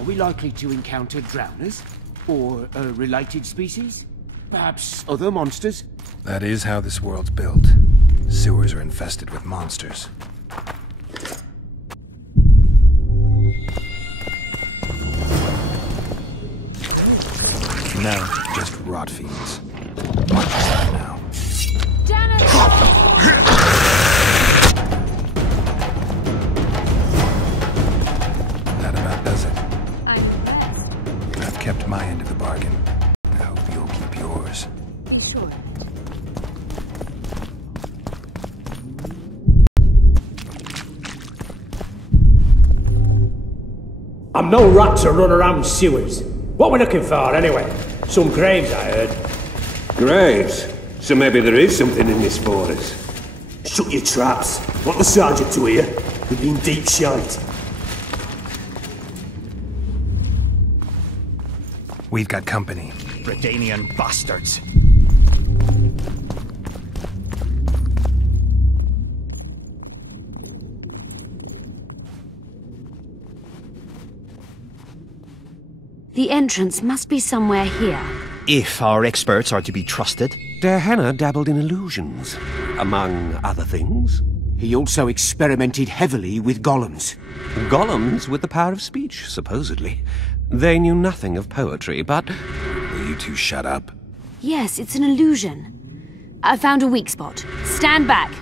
Are we likely to encounter drowners? Or a related species? Perhaps other monsters? That is how this world's built. Sewers are infested with monsters. No, just rot fiends. Watch yourself now. That about does it. I've kept my end of the bargain. I hope you'll keep yours. Sure. I'm no rat to run around sewers. What we're looking for, anyway? Some graves, I heard. Graves? So maybe there is something in this for us. Shut your traps. Want the sergeant to hear? We've been deep shite. We've got company. Redanian bastards. The entrance must be somewhere here. If our experts are to be trusted. Dearhenna dabbled in illusions, among other things. He also experimented heavily with golems. Golems with the power of speech, supposedly. They knew nothing of poetry, but... Will you two shut up? Yes, it's an illusion. I found a weak spot. Stand back.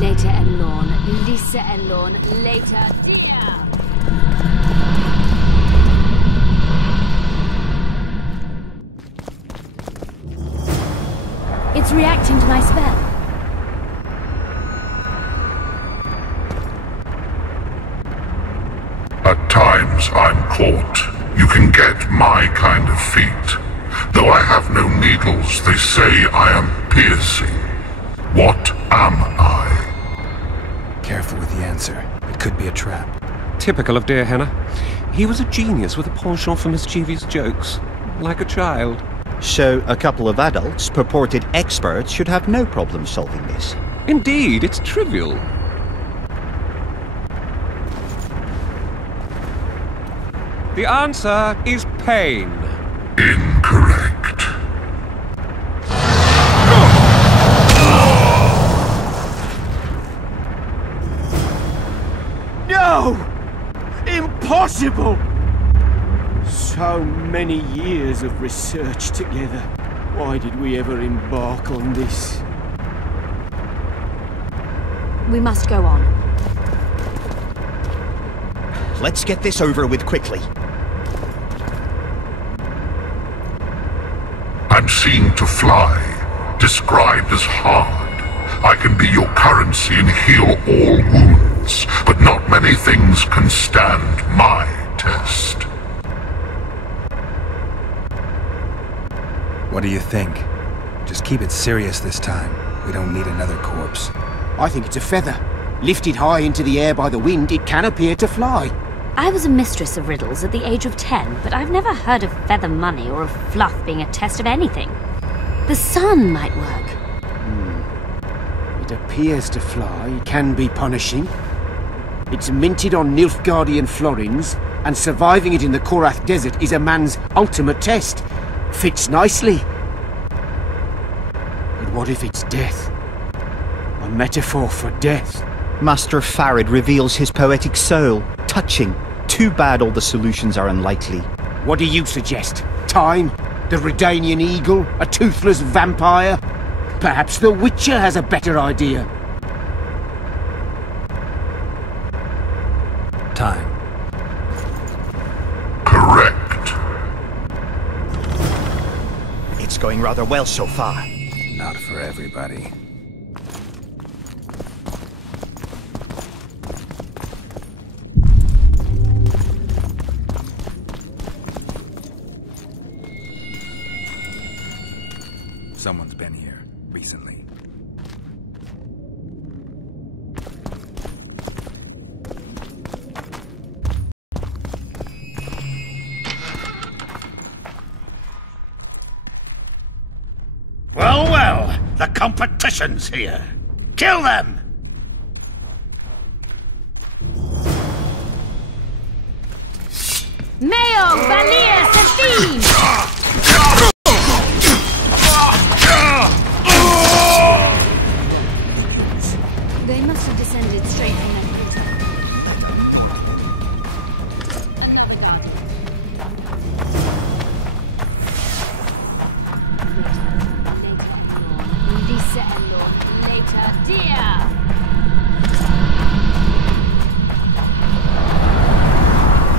Later Elorn, Lisa Elorn, later Dia. It's reacting to my spell. At times I'm caught. You can get my kind of feat. Though I have no needles, they say I am piercing. What am I? Careful with the answer. It could be a trap. Typical of Dearhenna. He was a genius with a penchant for mischievous jokes. Like a child. So a couple of adults, purported experts, should have no problem solving this. Indeed, it's trivial. The answer is pain. Incorrect. No! Impossible! So many years of research together. Why did we ever embark on this? We must go on. Let's get this over with quickly. I'm seen to fly, described as hard. I can be your currency and heal all wounds, but not many things can stand my test. What do you think? Just keep it serious this time. We don't need another corpse. I think it's a feather. Lifted high into the air by the wind, it can appear to fly. I was a mistress of riddles at the age of 10, but I've never heard of feather money or of fluff being a test of anything. The sun might work. It appears to fly, can be punishing. It's minted on Nilfgaardian florins, and surviving it in the Korath Desert is a man's ultimate test. Fits nicely. But what if it's death? A metaphor for death. Master Farid reveals his poetic soul. Touching. Too bad all the solutions are unlikely. What do you suggest? Time? The Redanian eagle? A toothless vampire? Perhaps the Witcher has a better idea. Time. Correct. It's going rather well so far. Not for everybody. Someone's been here recently. Well, well. The competition's here. Kill them! Meo Valia Sefine! They must have descended straight from their later, dear!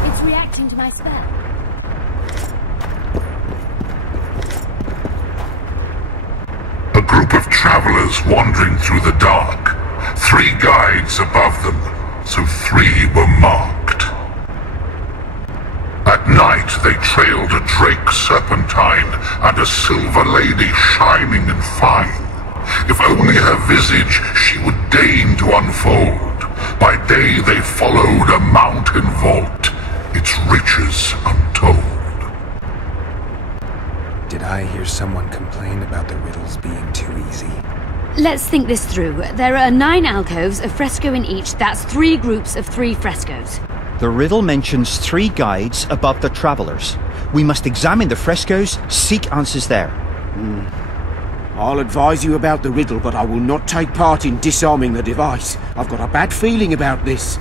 It's reacting to my spell. A group of travelers wandering through the dark. 3 guides above them, so 3 were marked. At night they trailed a drake serpentine and a silver lady shining and fine. If only her visage she would deign to unfold. By day they followed a mountain vault, its riches untold. Did I hear someone complain about the riddles being too easy? Let's think this through. There are 9 alcoves, a fresco in each. That's 3 groups of 3 frescoes. The riddle mentions 3 guides above the travelers. We must examine the frescoes, seek answers there. I'll advise you about the riddle, but I will not take part in disarming the device. I've got a bad feeling about this.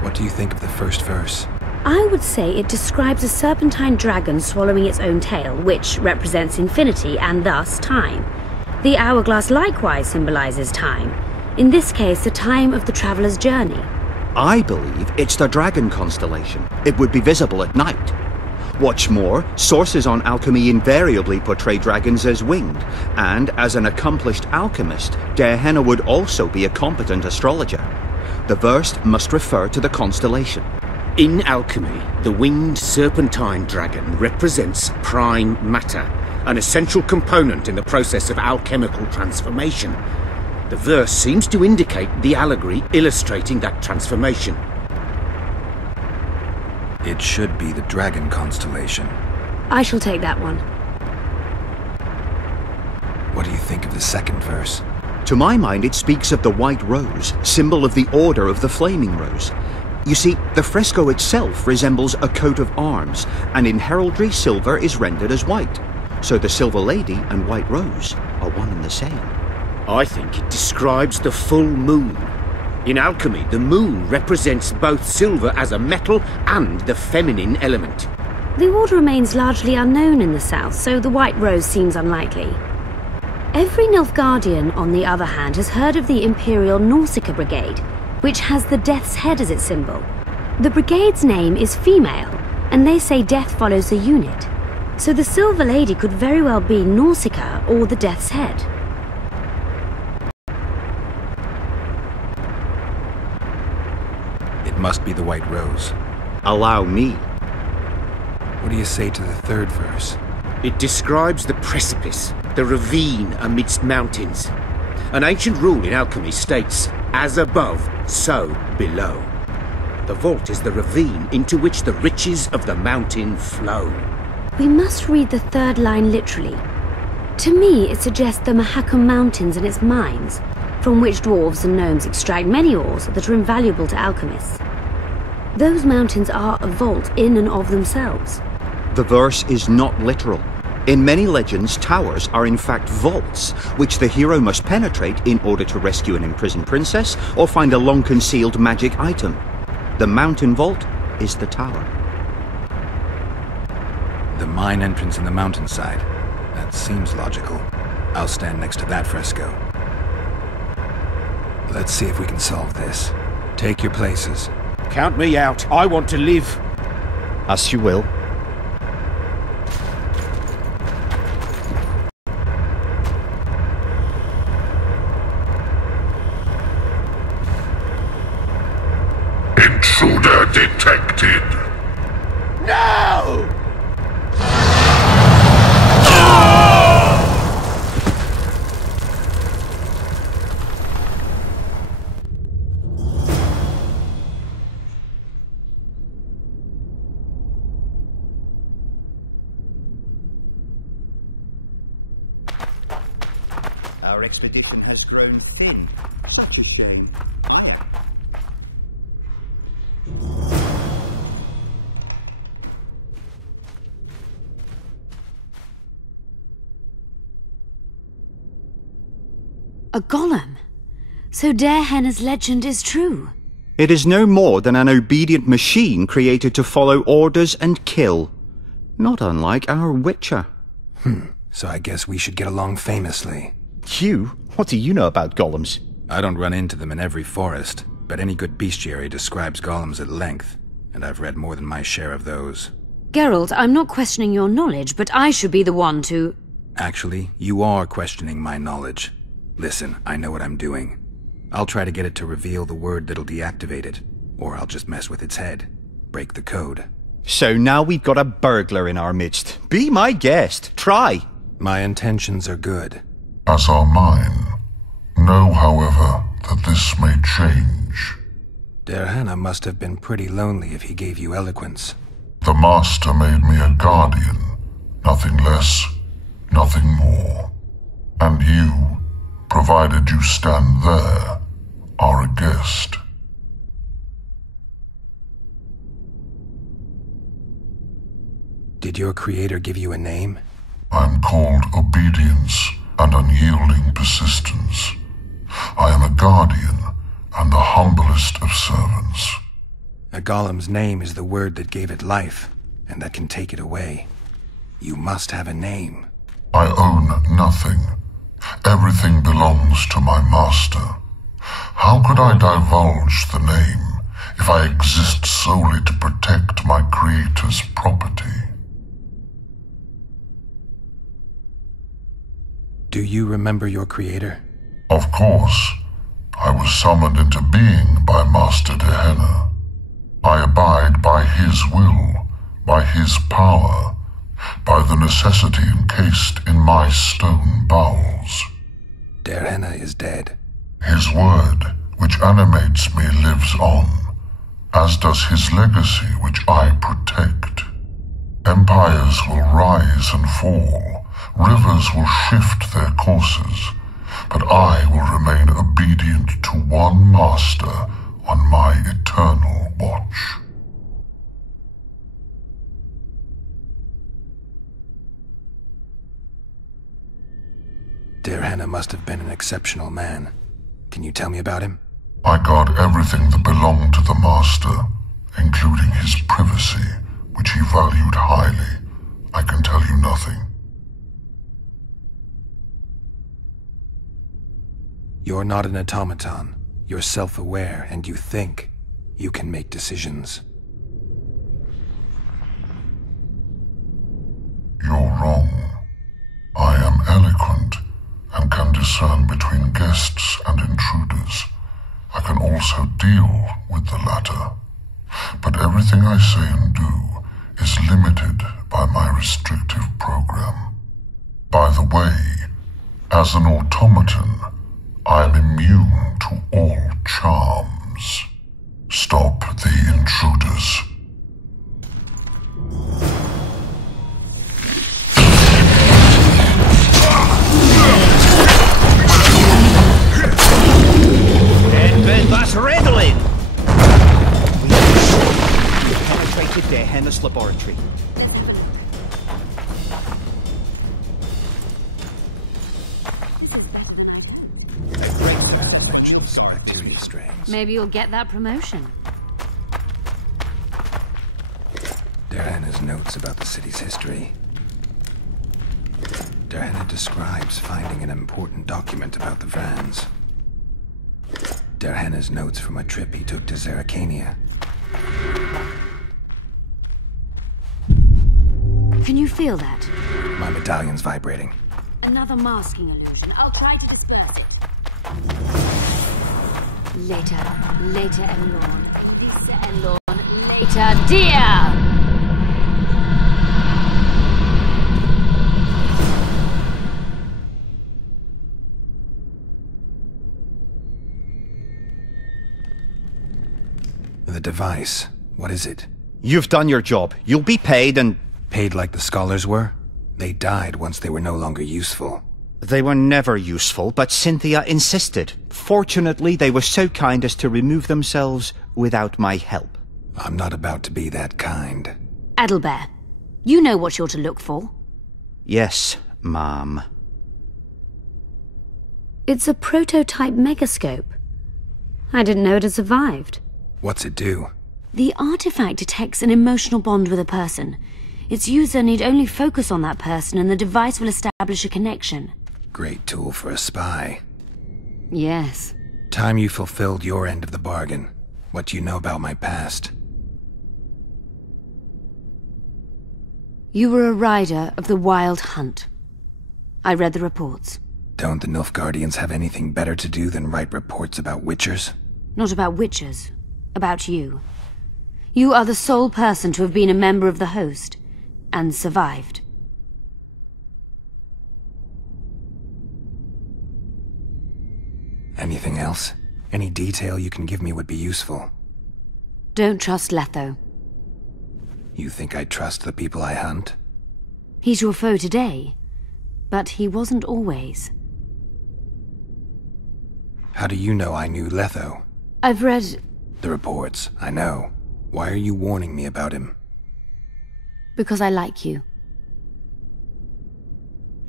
What do you think of the first verse? I would say it describes a serpentine dragon swallowing its own tail, which represents infinity and thus time. The hourglass likewise symbolizes time. In this case, the time of the traveler's journey. I believe it's the dragon constellation. It would be visible at night. What's more, sources on alchemy invariably portray dragons as winged, and as an accomplished alchemist, Dearhenna would also be a competent astrologer. The verse must refer to the constellation. In alchemy, the winged serpentine dragon represents prime matter, an essential component in the process of alchemical transformation. The verse seems to indicate the allegory illustrating that transformation. It should be the dragon constellation. I shall take that one. What do you think of the second verse? To my mind, it speaks of the white rose, symbol of the Order of the Flaming Rose. You see, the fresco itself resembles a coat of arms, and in heraldry silver is rendered as white. So the Silver Lady and White Rose are one and the same. I think it describes the full moon. In alchemy, the moon represents both silver as a metal and the feminine element. The order remains largely unknown in the south, so the White Rose seems unlikely. Every Nilfgaardian, on the other hand, has heard of the Imperial Nausicaa Brigade, which has the Death's Head as its symbol. The brigade's name is female, and they say death follows the unit. So the Silver Lady could very well be Nausicaa or the Death's Head. It must be the White Rose. Allow me. What do you say to the third verse? It describes the precipice, the ravine amidst mountains. An ancient rule in alchemy states, as above, so below. The vault is the ravine into which the riches of the mountain flow. We must read the third line literally. To me, it suggests the Mahakam Mountains and its mines, from which dwarves and gnomes extract many ores that are invaluable to alchemists. Those mountains are a vault in and of themselves. The verse is not literal. In many legends, towers are in fact vaults, which the hero must penetrate in order to rescue an imprisoned princess or find a long-concealed magic item. The mountain vault is the tower. The mine entrance in the mountainside. That seems logical. I'll stand next to that fresco. Let's see if we can solve this. Take your places. Count me out. I want to live. As you will. Intruder detected. No! Our expedition has grown thin. Such a shame. A golem? So Dearhenna's legend is true? It is no more than an obedient machine created to follow orders and kill. Not unlike our Witcher. So I guess we should get along famously. Hugh, what do you know about golems? I don't run into them in every forest, but any good bestiary describes golems at length, and I've read more than my share of those. Geralt, I'm not questioning your knowledge, but I should be the one to... Actually, you are questioning my knowledge. Listen, I know what I'm doing. I'll try to get it to reveal the word that'll deactivate it, or I'll just mess with its head. Break the code. So now we've got a burglar in our midst. Be my guest. Try. My intentions are good. As are mine. Know, however, that this may change. Dearhenna must have been pretty lonely if he gave you eloquence. The Master made me a guardian. Nothing less, nothing more. And you, provided you stand there, are a guest. Did your creator give you a name? I'm called obedience and unyielding persistence. I am a guardian and the humblest of servants. A golem's name is the word that gave it life, and that can take it away. You must have a name. I own nothing. Everything belongs to my master. How could I divulge the name if I exist solely to protect my creator's property? Do you remember your creator? Of course. I was summoned into being by Master Dearhenna. I abide by his will, by his power, by the necessity encased in my stone bowels. Dearhenna is dead. His word, which animates me, lives on, as does his legacy, which I protect. Empires will rise and fall, rivers will shift their courses, but I will remain obedient to one master on my eternal watch. Dearhenna must have been an exceptional man. Can you tell me about him? I guard everything that belonged to the master, including his privacy, which he valued highly. I can tell you nothing. You're not an automaton. You're self-aware, and you think. You can make decisions. You're wrong. I am eloquent and can discern between guests and intruders. I can also deal with the latter. But everything I say and do is limited by my restrictive program. By the way, as an automaton, I am immune to all charms. Stop the intruders. That's riddling! We penetrated Dearhenna's laboratory. Mentions bacteria strains. Maybe you'll get that promotion. Dearhenna's notes about the city's history. Dearhenna describes finding an important document about the Vrans. Dearhenna's notes from a trip he took to Zerrikania. Can you feel that? My medallion's vibrating. Another masking illusion. I'll try to disperse it. Later, Elorn. Elisa Elorn. Later, dear! The device. What is it? You've done your job. You'll be paid and... Paid like the scholars were? They died once they were no longer useful. They were never useful, but Cynthia insisted. Fortunately, they were so kind as to remove themselves without my help. I'm not about to be that kind. Adalbert, you know what you're to look for. Yes, ma'am. It's a prototype megascope. I didn't know it had survived. What's it do? The artifact detects an emotional bond with a person. Its user need only focus on that person and the device will establish a connection. Great tool for a spy. Yes. Time you fulfilled your end of the bargain. What do you know about my past? You were a rider of the Wild Hunt. I read the reports. Don't the Nilfgaardians have anything better to do than write reports about witchers? Not about witchers. About you. You are the sole person to have been a member of the host, and survived. Anything else? Any detail you can give me would be useful. Don't trust Letho. You think I trust the people I hunt? He's your foe today, but he wasn't always. How do you know I knew Letho? I've read... The reports, I know. Why are you warning me about him? Because I like you.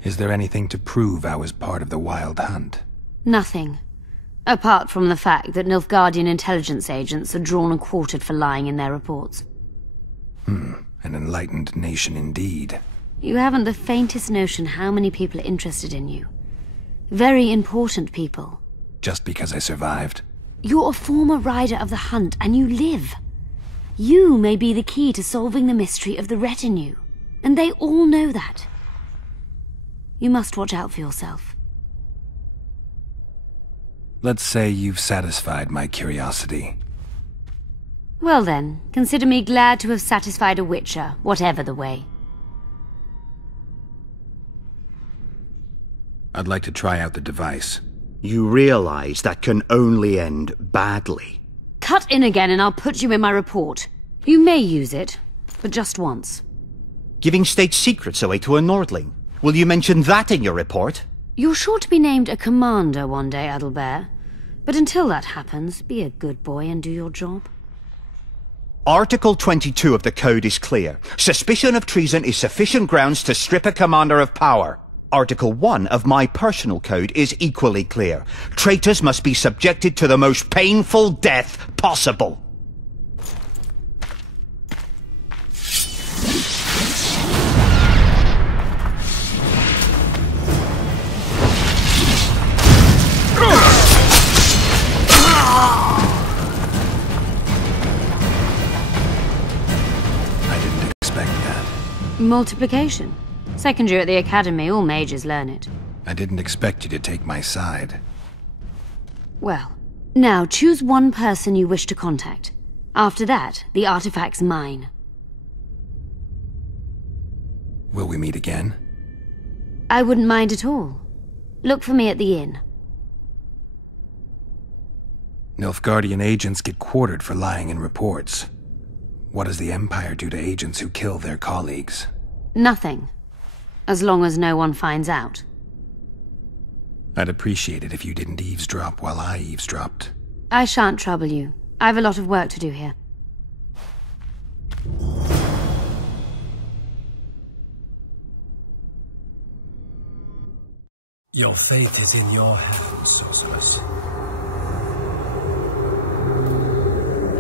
Is there anything to prove I was part of the Wild Hunt? Nothing. Apart from the fact that Nilfgaardian intelligence agents are drawn and quartered for lying in their reports. An enlightened nation indeed. You haven't the faintest notion how many people are interested in you. Very important people. Just because I survived? You're a former rider of the hunt, and you live. You may be the key to solving the mystery of the retinue, and they all know that. You must watch out for yourself. Let's say you've satisfied my curiosity. Well then, consider me glad to have satisfied a witcher, whatever the way. I'd like to try out the device. You realize that can only end badly. Cut in again and I'll put you in my report. You may use it, but just once. Giving state secrets away to a Nordling. Will you mention that in your report? You're sure to be named a commander one day, Adalbert. But until that happens, be a good boy and do your job. Article 22 of the Code is clear. Suspicion of treason is sufficient grounds to strip a commander of power. Article 1 of my personal code is equally clear. Traitors must be subjected to the most painful death possible. I didn't expect that. Multiplication. Second year at the academy, all mages learn it. I didn't expect you to take my side. Well, now choose one person you wish to contact. After that, the artifact's mine. Will we meet again? I wouldn't mind at all. Look for me at the inn. Nilfgaardian agents get quartered for lying in reports. What does the Empire do to agents who kill their colleagues? Nothing. As long as no one finds out. I'd appreciate it if you didn't eavesdrop while I eavesdropped. I shan't trouble you. I've a lot of work to do here. Your fate is in your hands, sorceress.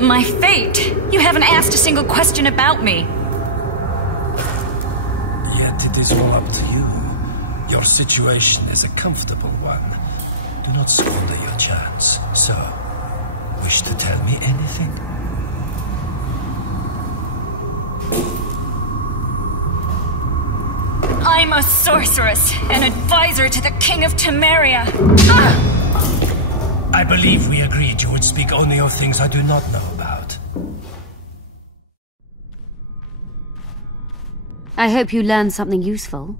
My fate? You haven't asked a single question about me. Yet it is all up to you. Your situation is a comfortable one. Do not squander your chance. So, wish to tell me anything? I'm a sorceress, an advisor to the King of Temeria. I believe we agreed you would speak only of things I do not know about. I hope you learned something useful.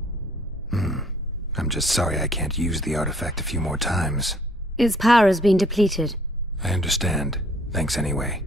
I'm just sorry I can't use the artifact a few more times. Its power has been depleted. I understand. Thanks anyway.